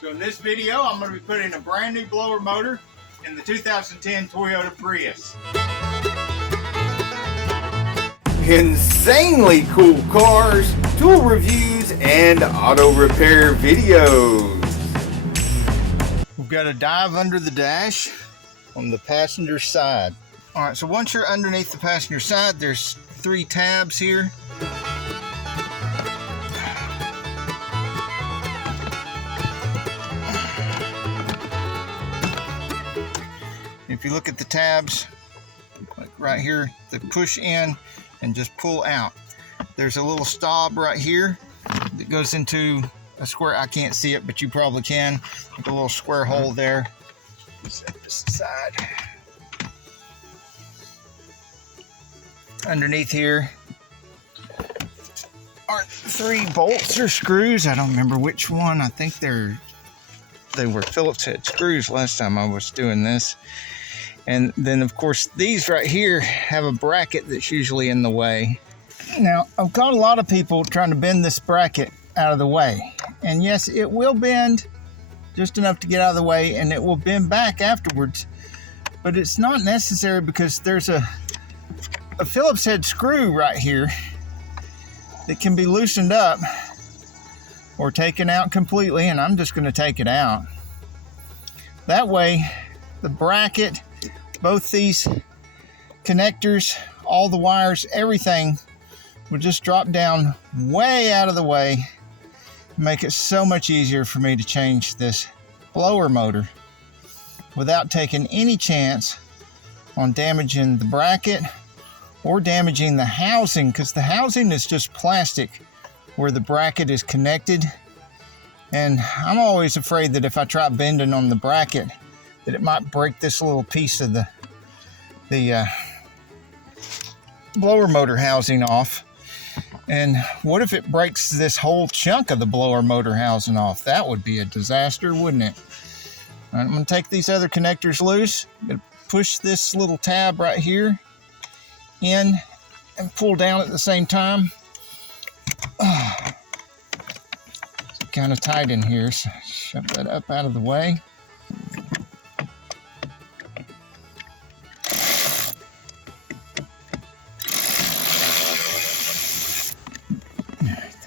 So in this video, I'm going to be putting a brand new blower motor in the 2010 Toyota Prius. Insanely cool cars, tool reviews, and auto repair videos. We've got a dive under the dash on the passenger side. All right, so once you're underneath the passenger side, there's 3 tabs here. If you look at the tabs, like right here, they push in and just pull out. There's a little stop right here that goes into a square. I can't see it, but you probably can. Like a little square hole there. Set this aside. Underneath here are 3 bolts or screws. I don't remember which one. I think they were Phillips head screws last time I was doing this. And then of course these right here have a bracket that's usually in the way. Now I've got a lot of people trying to bend this bracket out of the way. And yes, it will bend just enough to get out of the way, and it will bend back afterwards. But it's not necessary because there's a Phillips head screw right here that can be loosened up or taken out completely, and I'm just going to take it out. That way the bracket, both these connectors, all the wires, everything will just drop down way out of the way, make it so much easier for me to change this blower motor without taking any chance on damaging the bracket or damaging the housing, because the housing is just plastic where the bracket is connected. And I'm always afraid that if I try bending on the bracket, that it might break this little piece of the blower motor housing off. And what if it breaks this whole chunk of the blower motor housing off? That would be a disaster, wouldn't it? All right, I'm going to take these other connectors loose. I'm going to push this little tab right here in and pull down at the same time. It's kind of tight in here, so shove that up out of the way.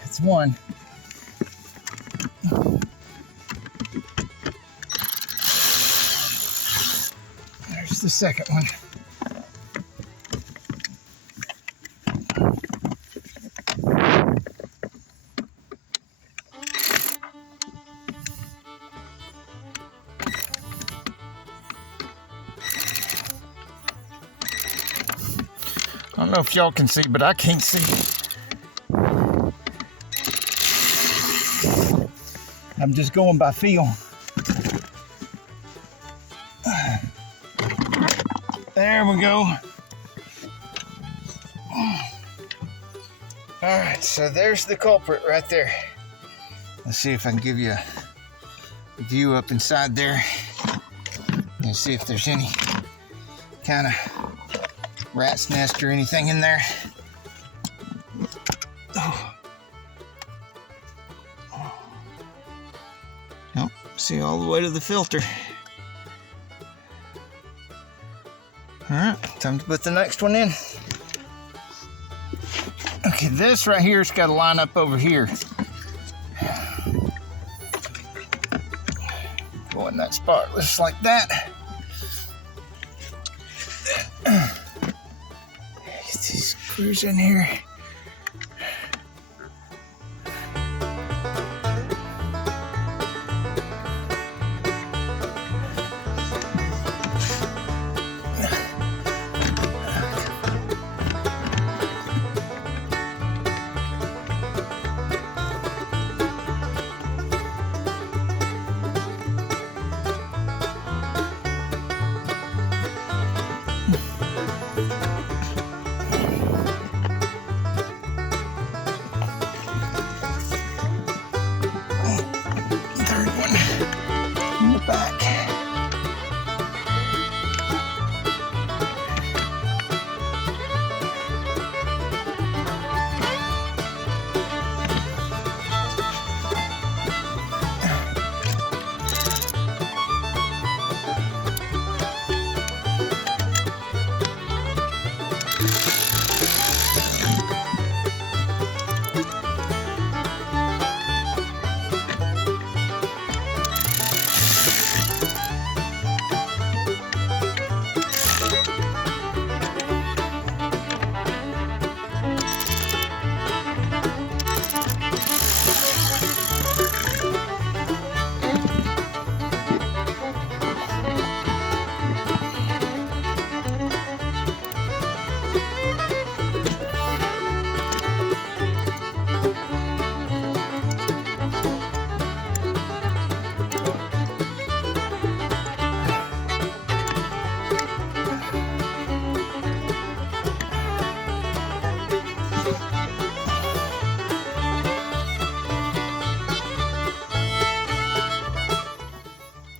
That's one. There's the second one. I don't know if y'all can see, but I can't see. I'm just going by feel. There we go. All right, so there's the culprit right there. Let's see if I can give you a view up inside there and see if there's any kind of rat's nest or anything in there. Oh. Nope, see all the way to the filter. All right, time to put the next one in. Okay, this right here's got to line up over here. Go in that spot just like that. Get these screws in here.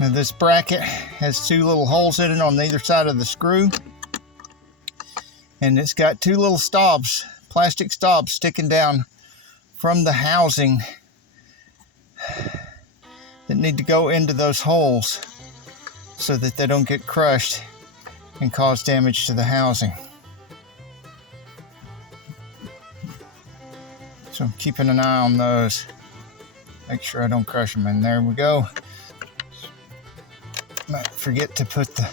Now this bracket has two little holes in it on either side of the screw. And it's got two little stobs, plastic stobs sticking down from the housing that need to go into those holes so that they don't get crushed and cause damage to the housing. So I'm keeping an eye on those. Make sure I don't crush them. And there we go. Might forget to put the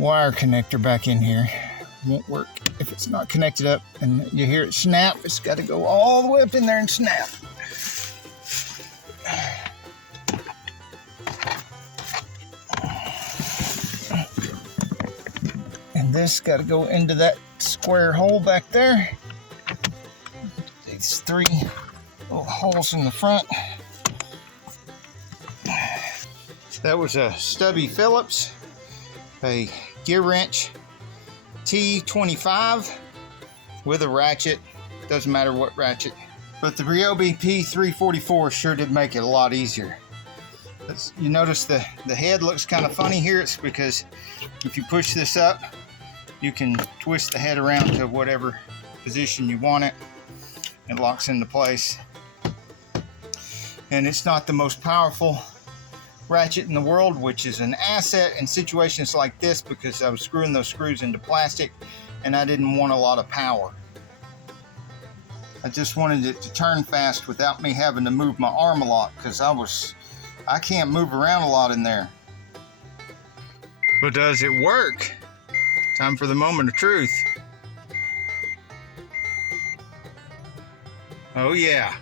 wire connector back in here. Won't work if it's not connected up, and you hear it snap. It's got to go all the way up in there and snap. And this got to go into that square hole back there. These three little holes in the front. That was a stubby Phillips, a gear wrench T25 with a ratchet. Doesn't matter what ratchet. But the Ryobi P344 sure did make it a lot easier. You notice the head looks kind of funny here. It's because if you push this up, you can twist the head around to whatever position you want it. It locks into place. And it's not the most powerful ratchet in the world, which is an asset in situations like this because I was screwing those screws into plastic and I didn't want a lot of power. I just wanted it to turn fast without me having to move my arm a lot because I can't move around a lot in there. But does it work? Time for the moment of truth. Oh yeah.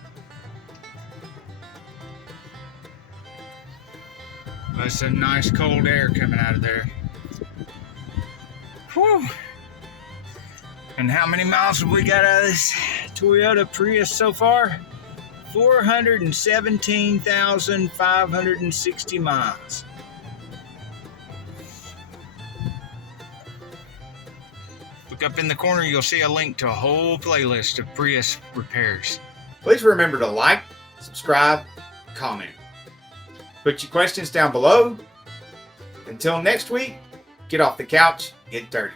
That's some nice cold air coming out of there. Whew. And how many miles have we got out of this Toyota Prius so far? 417,560 miles. Look up in the corner, you'll see a link to a whole playlist of Prius repairs. Please remember to like, subscribe, comment. Put your questions down below. Until next week, get off the couch, get dirty.